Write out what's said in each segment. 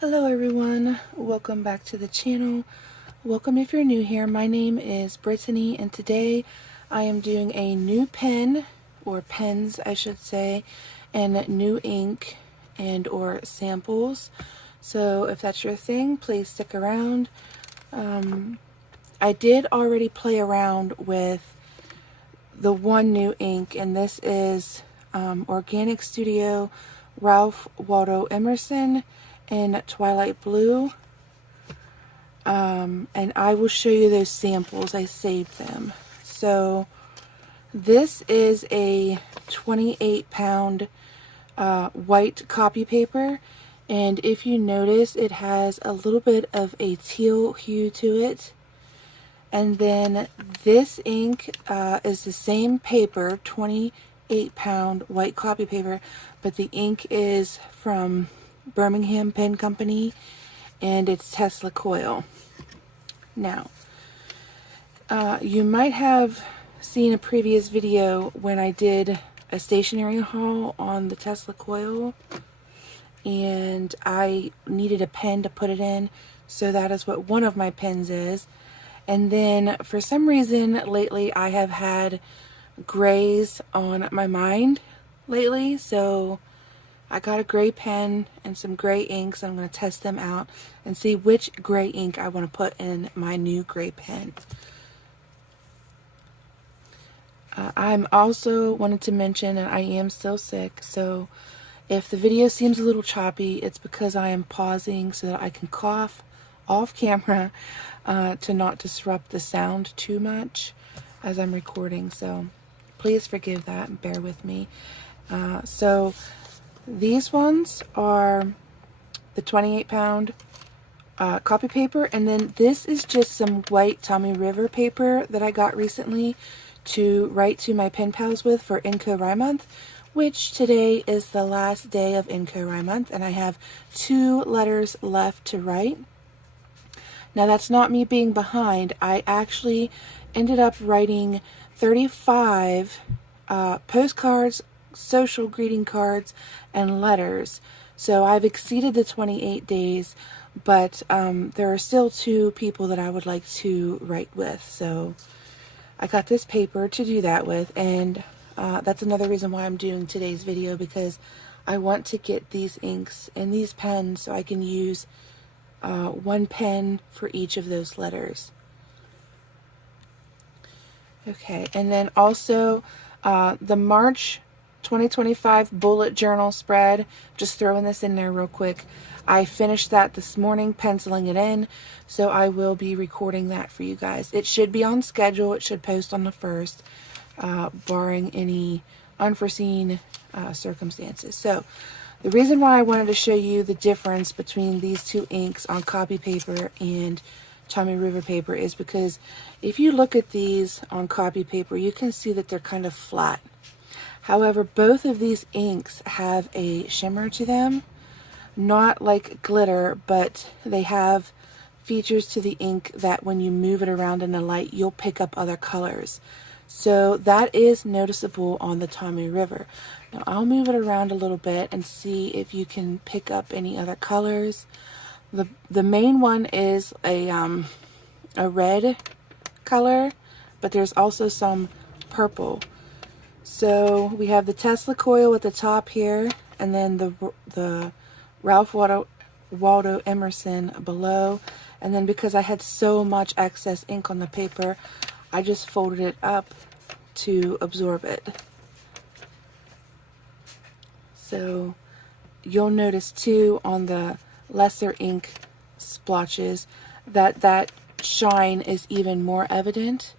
Hello everyone, welcome back to the channel. Welcome if you're new here. My name is Brittany and today I am doing a new pen, or pens I should say, and new ink and or samples. So if that's your thing, please stick around. I did already play around with the one new ink, and this is Organic Studio Ralph Waldo Emerson in Twilight Blue, and I will show you those samples. I saved them. So this is a 28-pound white copy paper, and if you notice, it has a little bit of a teal hue to it. And then this ink is the same paper, 28-pound white copy paper, but the ink is from Birmingham Pen Company, and it's Tesla Coil. Now, you might have seen a previous video when I did a stationery haul on the Tesla Coil, and I needed a pen to put it in, so that is what one of my pens is. And then for some reason lately I have had grays on my mind lately, so I got a gray pen and some gray inks. I'm going to test them out and see which gray ink I want to put in my new gray pen. I'm also wanted to mention that I am still sick, so if the video seems a little choppy, it's because I am pausing so that I can cough off camera to not disrupt the sound too much as I'm recording. So please forgive that and bear with me. So these ones are the 28-pound copy paper, and then this is just some white Tomoe River paper that I got recently to write to my pen pals with for InCoWriMo month, which today is the last day of InCoWriMo month, and I have 2 letters left to write. Now that's not me being behind. I actually ended up writing 35 postcards, social greeting cards, and letters. So I've exceeded the 28 days, but there are still 2 people that I would like to write with. So I got this paper to do that with, and that's another reason why I'm doing today's video, because I want to get these inks and these pens so I can use one pen for each of those letters. Okay, and then also the March 2025 bullet journal spread, just throwing this in there real quick. I finished that this morning, penciling it in, so I will be recording that for you guys. It should be on schedule. It should post on the 1st, barring any unforeseen circumstances. So the reason why I wanted to show you the difference between these 2 inks on copy paper and Tomoe River paper is because if you look at these on copy paper, you can see that they're kind of flat. However, both of these inks have a shimmer to them, not like glitter, but they have features to the ink that when you move it around in the light, you'll pick up other colors. So that is noticeable on the Tomoe River. Now I'll move it around a little bit and see if you can pick up any other colors. The main one is a red color, but there's also some purple. So we have the Tesla Coil at the top here, and then the Ralph Waldo Emerson below. And then because I had so much excess ink on the paper, I just folded it up to absorb it. So you'll notice too on the lesser ink splotches that shine is even more evident.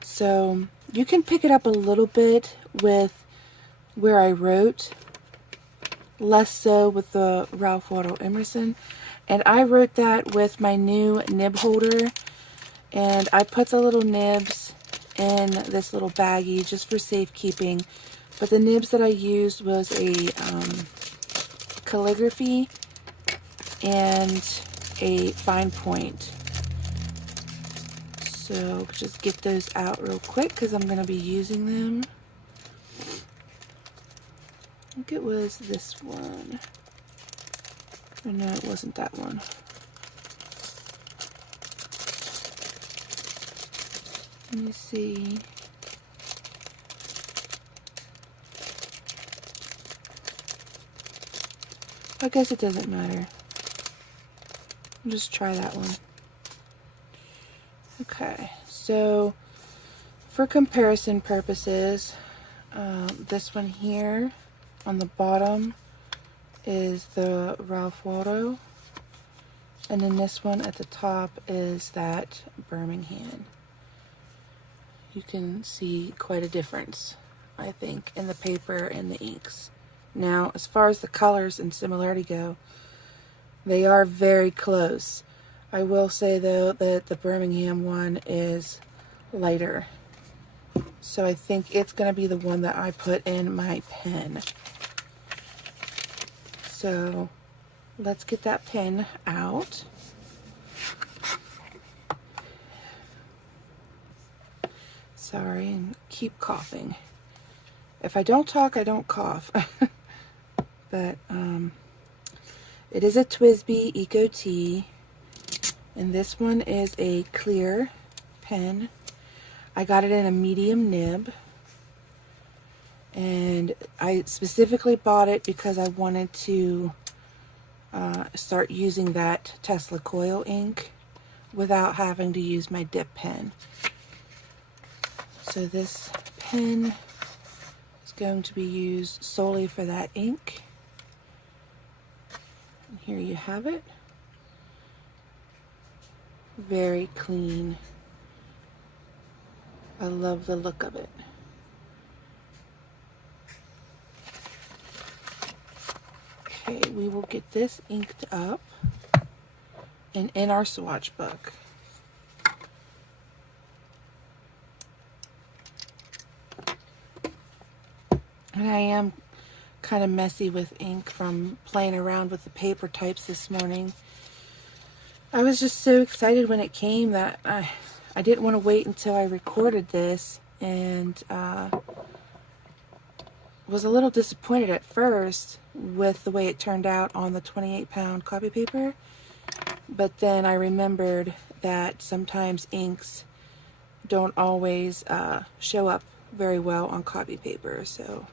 So you can pick it up a little bit with where I wrote, less so with the Ralph Waldo Emerson. And I wrote that with my new nib holder, and I put the little nibs in this little baggie just for safekeeping. But the nibs that I used was a calligraphy and a fine point. So just get those out real quick because I'm going to be using them. I think it was this one. Oh, no, it wasn't that one. Let me see. I guess it doesn't matter. I'll just try that one. Okay, so for comparison purposes, this one here on the bottom is the Ralph Waldo, and then this one at the top is that Birmingham. You can see quite a difference, I think, in the paper and the inks. Now, as far as the colors and similarity go, they are very close. I will say, though, that the Birmingham one is lighter. So I think it's going to be the one that I put in my pen. So let's get that pen out. Sorry, and keep coughing. If I don't talk, I don't cough. But it is a TWSBI Eco T, and this one is a clear pen. I got it in a medium nib, and I specifically bought it because I wanted to start using that Tesla Coil ink without having to use my dip pen. So this pen is going to be used solely for that ink. And here you have it. Very clean. I love the look of it. Okay, we will get this inked up and in our swatch book. And I am kind of messy with ink from playing around with the paper types this morning. I was just so excited when it came that I didn't want to wait until I recorded this, and was a little disappointed at first with the way it turned out on the 28-pound copy paper. But then I remembered that sometimes inks don't always show up very well on copy paper, so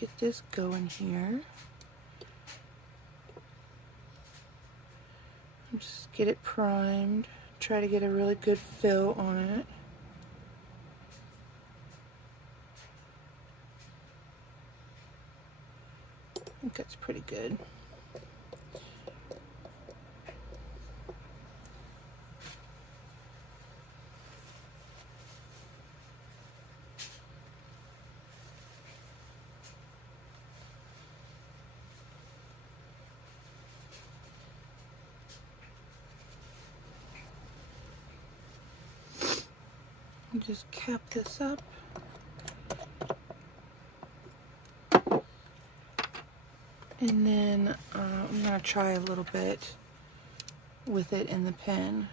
get this going here. Just get it primed. Try to get a really good fill on it. I think that's pretty good. Just cap this up. And then I'm going to try a little bit with it in the pen.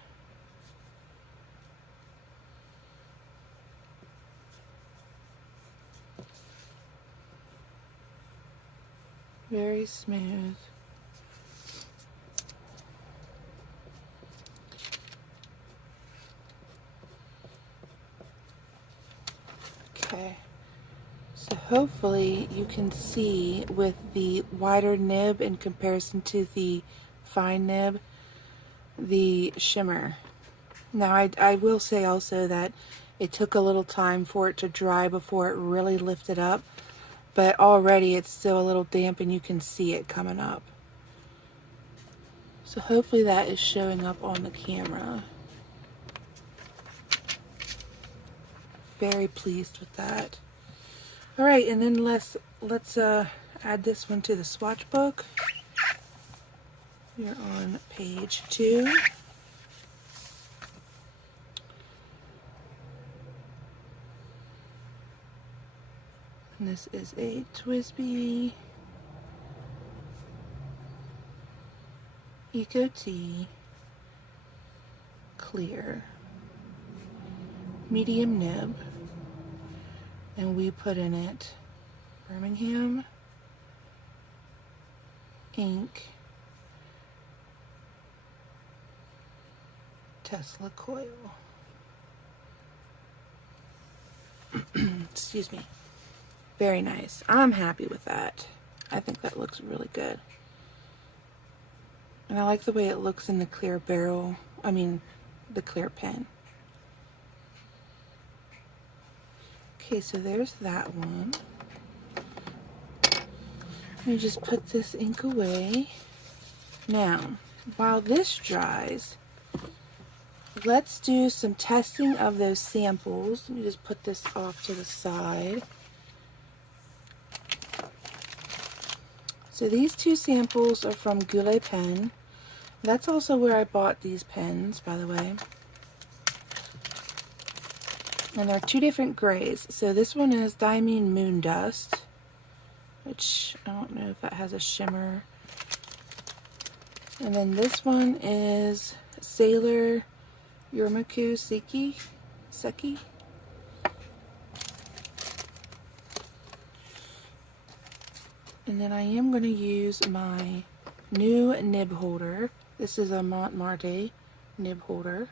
Very smooth. Okay, so hopefully you can see with the wider nib in comparison to the fine nib, the shimmer. Now I will say also that it took a little time for it to dry before it really lifted up, but already it's still a little damp and you can see it coming up. So hopefully that is showing up on the camera. Very pleased with that. All right, and then let's add this one to the swatch book. We're on page 2. And this is a TWSBI Eco T clear medium nib, and we put in it Birmingham ink. Tesla Coil. Excuse me. Very nice. I'm happy with that. I think that looks really good. And I like the way it looks in the clear barrel. I mean, the clear pen. Okay, so there's that one. Let me just put this ink away. Now, while this dries, let's do some testing of those samples. Let me just put this off to the side. So these two samples are from Goulet Pen. That's also where I bought these pens, by the way. And they're two different grays. So this one is Diamine Moon Dust, which I don't know if that has a shimmer. And then this one is Sailor Yurameku Seki. And then I am going to use my new nib holder. This is a Montmartre nib holder.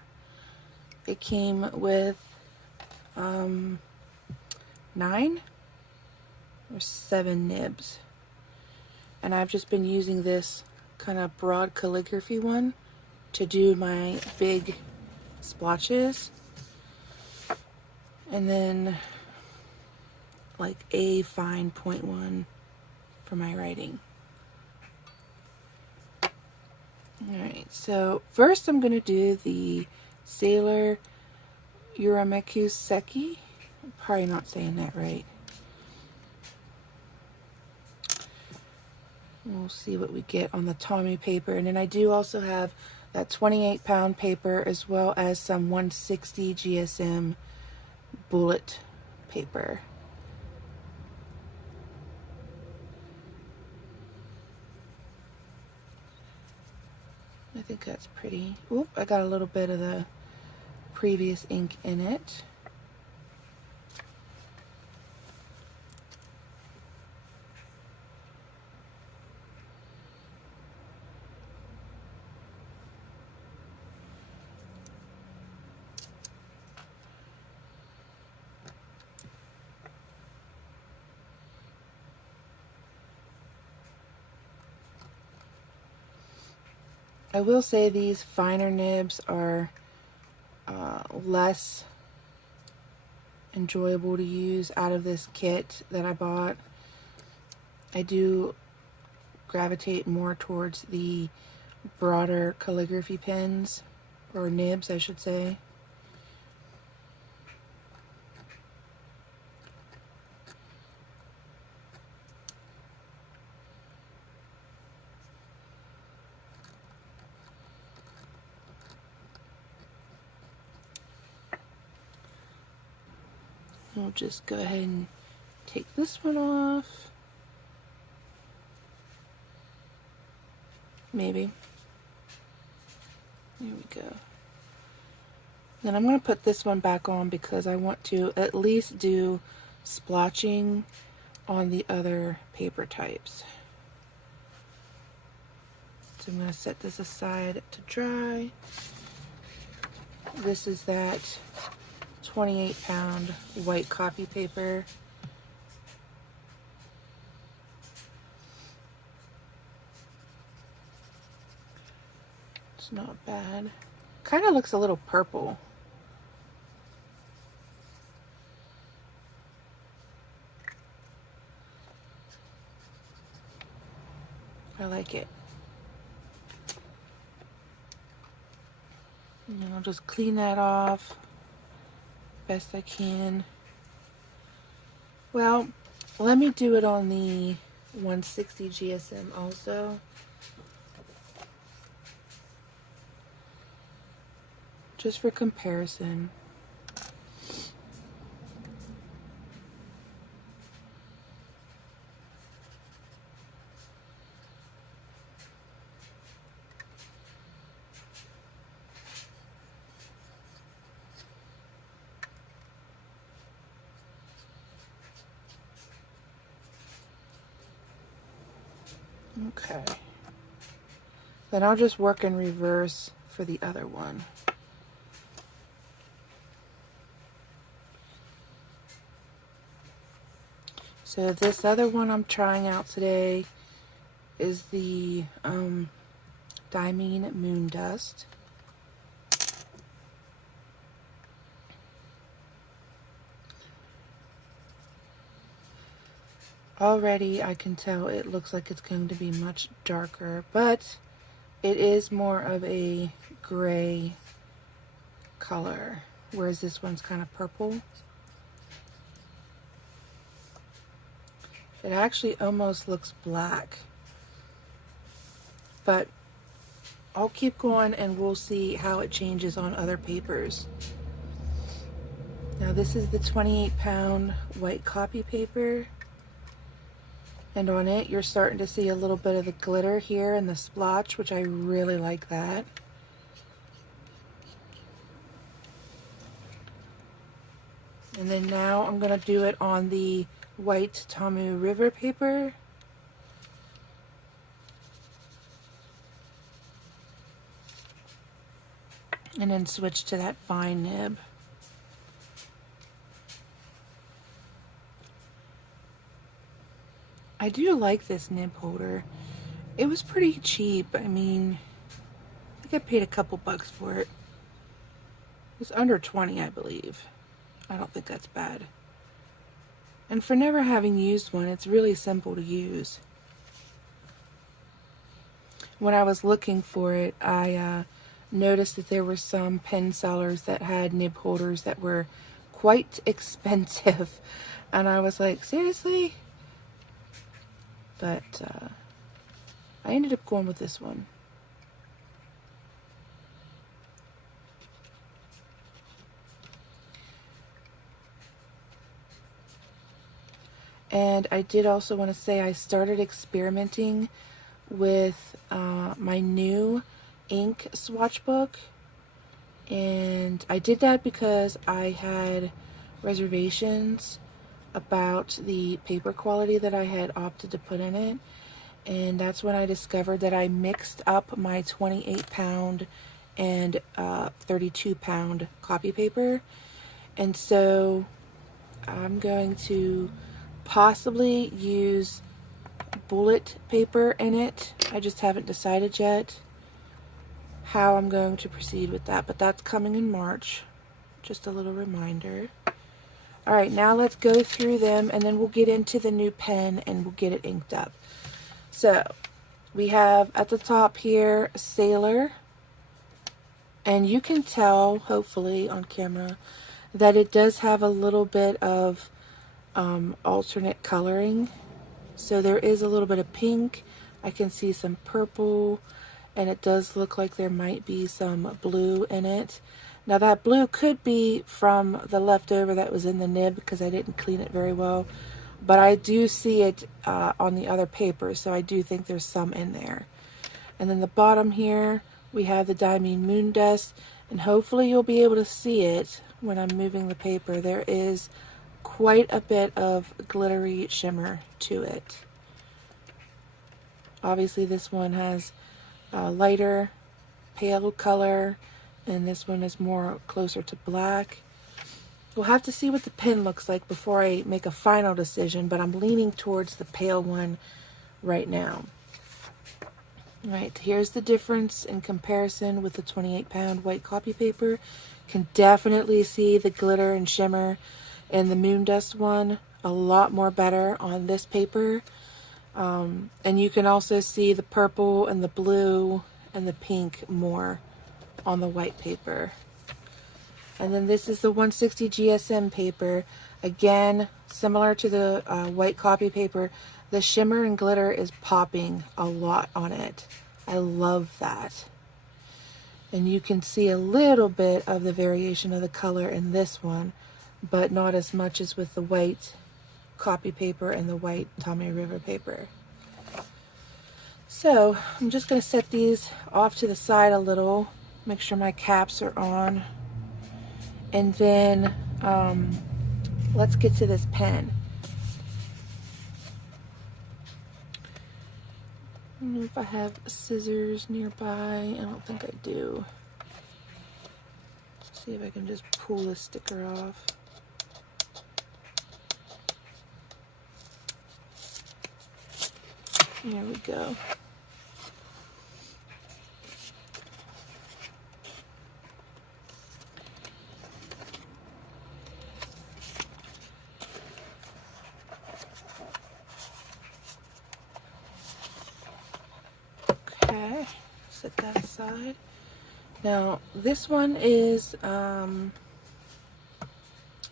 It came with 9 or 7 nibs. And I've just been using this kind of broad calligraphy one to do my big splotches. And then like a fine 0.1 for my writing. Alright, so first I'm going to do the Sailor Yurameku Seki. I'm probably not saying that right. We'll see what we get on the Tomoe paper. And then I do also have that 28-pound paper as well as some 160 GSM bullet paper. I think that's pretty. Oop, I got a little bit of the previous ink in it. I will say these finer nibs are less enjoyable to use out of this kit that I bought. I do gravitate more towards the broader calligraphy pens, or nibs I should say. I'll just go ahead and take this one off. Maybe. There we go. Then I'm going to put this one back on because I want to at least do splotching on the other paper types. So I'm going to set this aside to dry. This is that 28-pound white copy paper. It's not bad. Kind of looks a little purple. I like it. And then I'll just clean that off best I can. Well, let me do it on the 160 GSM also. Just for comparison. Okay. Then I'll just work in reverse for the other one. So this other one I'm trying out today is the Diamine Moon Dust. Already I can tell it looks like it's going to be much darker, but it is more of a gray color, whereas this one's kind of purple. It actually almost looks black, but I'll keep going and we'll see how it changes on other papers. Now this is the 28-pound white copy paper, and on it you're starting to see a little bit of the glitter here and the splotch, which I really like that. And then now I'm going to do it on the white Tomoe River paper. And then switch to that fine nib. I do like this nib holder. It was pretty cheap. I mean, I think I paid a couple bucks for it. It was under 20, I believe. I don't think that's bad. And for never having used one, it's really simple to use. When I was looking for it, I noticed that there were some pen sellers that had nib holders that were quite expensive. And I was like, seriously? But I ended up going with this one. And I did also want to say I started experimenting with my new ink swatch book. And I did that because I had reservations about the paper quality that I had opted to put in it. And that's when I discovered that I mixed up my 28-pound and 32-pound copy paper. And so I'm going to possibly use bullet paper in it. I just haven't decided yet how I'm going to proceed with that, but that's coming in March. Just a little reminder. Alright, now let's go through them and then we'll get into the new pen and we'll get it inked up. So, we have at the top here Sailor, and you can tell, hopefully on camera, that it does have a little bit of alternate coloring. So there is a little bit of pink, I can see some purple, and it does look like there might be some blue in it. Now that blue could be from the leftover that was in the nib because I didn't clean it very well, but I do see it on the other paper, so I do think there's some in there. And then the bottom here we have the Diamine Moon Dust, and hopefully you'll be able to see it when I'm moving the paper. There is quite a bit of glittery shimmer to it. Obviously this one has a lighter pale color, and this one is more closer to black. We'll have to see what the pen looks like before I make a final decision, but I'm leaning towards the pale one right now. Right, here's the difference in comparison with the 28-pound white copy paper. Can definitely see the glitter and shimmer in the Moon Dust one a lot more better on this paper. And you can also see the purple and the blue and the pink more on the white paper. And then this is the 160 GSM paper. Again, similar to the white copy paper, the shimmer and glitter is popping a lot on it. I love that. And you can see a little bit of the variation of the color in this one, but not as much as with the white copy paper and the white Tomoe River paper. So I'm just going to set these off to the side a little, make sure my caps are on, and then let's get to this pen. I don't know if I have scissors nearby. I don't think I do. Let's see if I can just pull the sticker off. There we go. Okay, set that aside. Now, this one is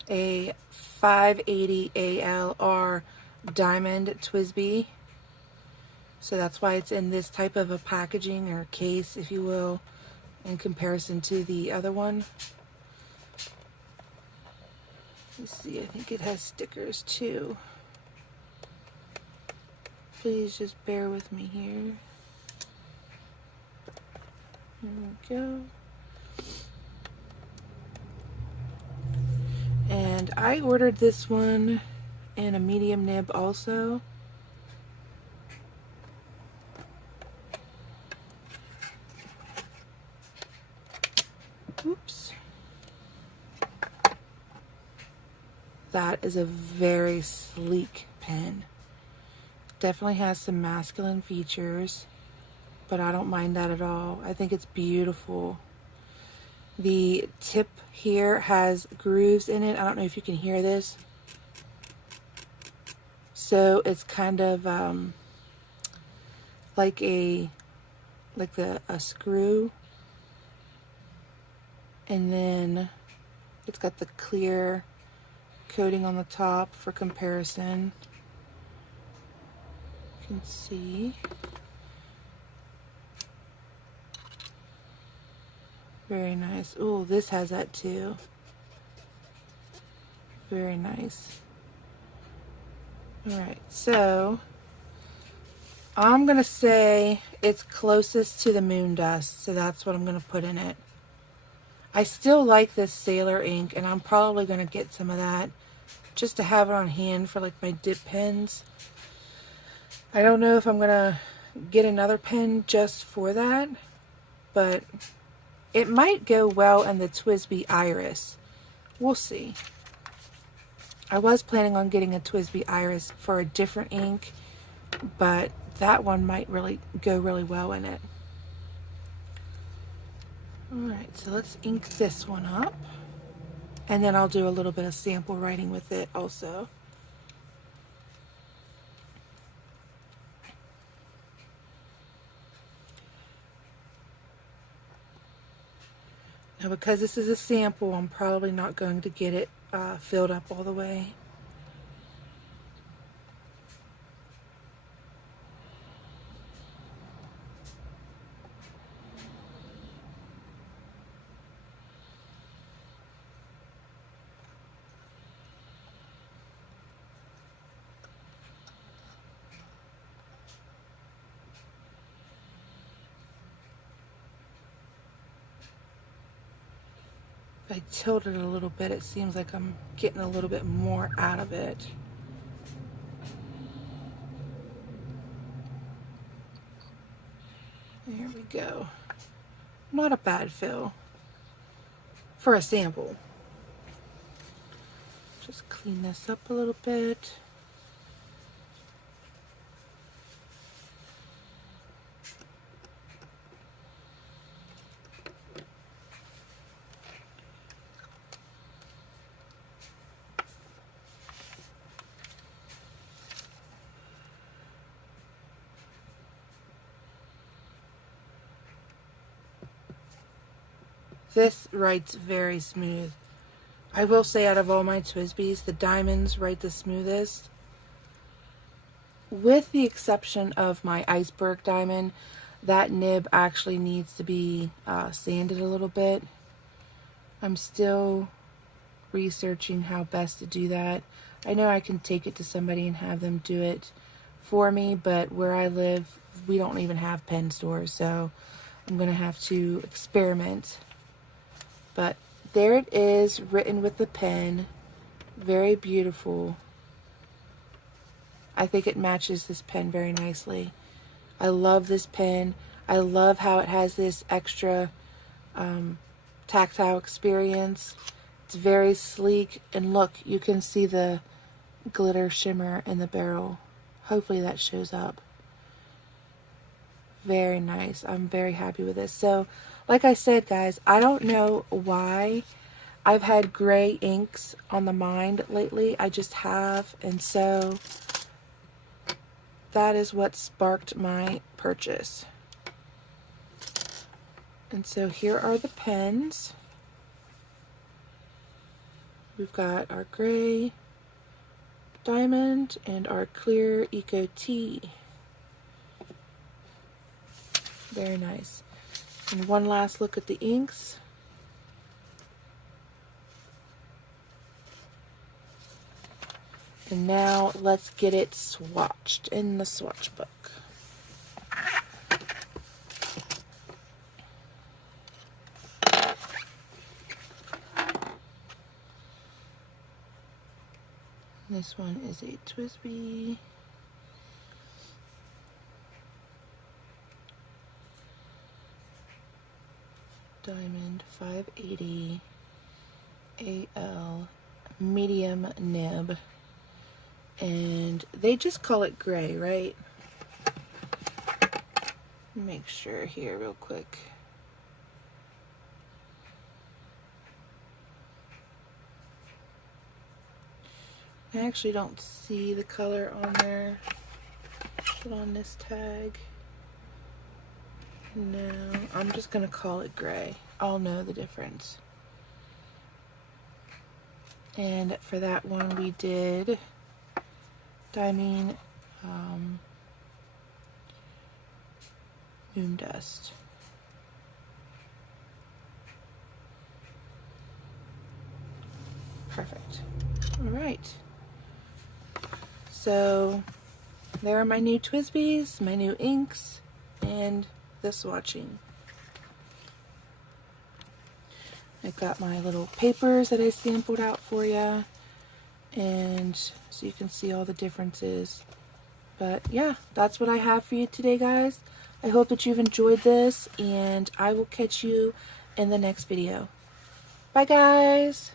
a 580 ALR Diamond TWSBI. So that's why it's in this type of a packaging or case, if you will, in comparison to the other one. Let's see, I think it has stickers too. Please just bear with me here. There we go. And I ordered this one in a medium nib also. Oops. That is a very sleek pen. Definitely has some masculine features, but I don't mind that at all. I think it's beautiful. The tip here has grooves in it. I don't know if you can hear this. So it's kind of like a screw. And then it's got the clear coating on the top for comparison. You can see. Very nice. Oh, this has that too. Very nice. Alright, so I'm going to say it's closest to the moon dust, so that's what I'm going to put in it. I still like this Sailor ink, and I'm probably going to get some of that just to have it on hand for like my dip pens. I don't know if I'm going to get another pen just for that, but it might go well in the TWSBI Iris. We'll see. I was planning on getting a TWSBI Iris for a different ink, but that one might really go really well in it. Alright, so let's ink this one up. And then I'll do a little bit of sample writing with it also. Now, because this is a sample, I'm probably not going to get it filled up all the way. If I tilt it a little bit, it seems like I'm getting a little bit more out of it. There we go. Not a bad fill for a sample. Just clean this up a little bit. This writes very smooth. I will say, out of all my TWSBIs, the diamonds write the smoothest. With the exception of my iceberg diamond, that nib actually needs to be sanded a little bit. I'm still researching how best to do that. I know I can take it to somebody and have them do it for me, but where I live, we don't even have pen stores, so I'm going to have to experiment. But there it is, written with the pen. Very beautiful. I think it matches this pen very nicely. I love this pen. I love how it has this extra tactile experience. It's very sleek, and look, you can see the glitter shimmer in the barrel. Hopefully that shows up. Very nice. I'm very happy with this. So, like I said, guys, I don't know why I've had gray inks on the mind lately. I just have, and so that is what sparked my purchase. And so here are the pens. We've got our gray diamond and our clear Eco Tea. Very nice. And one last look at the inks. And now let's get it swatched in the swatch book. This one is a TWSBI Diamond 580 AL medium nib, and they just call it gray, right? Make sure here real quick. I actually don't see the color on there. Put on this tag. No, I'm just gonna call it gray. I'll know the difference. And for that one we did Diamine Moon Dust. Perfect. All right. So there are my new TWSBIs, my new inks, and the swatching. I've got my little papers that I sampled out for you, and so you can see all the differences. But yeah, that's what I have for you today, guys. I hope that you've enjoyed this, and I will catch you in the next video. Bye, guys!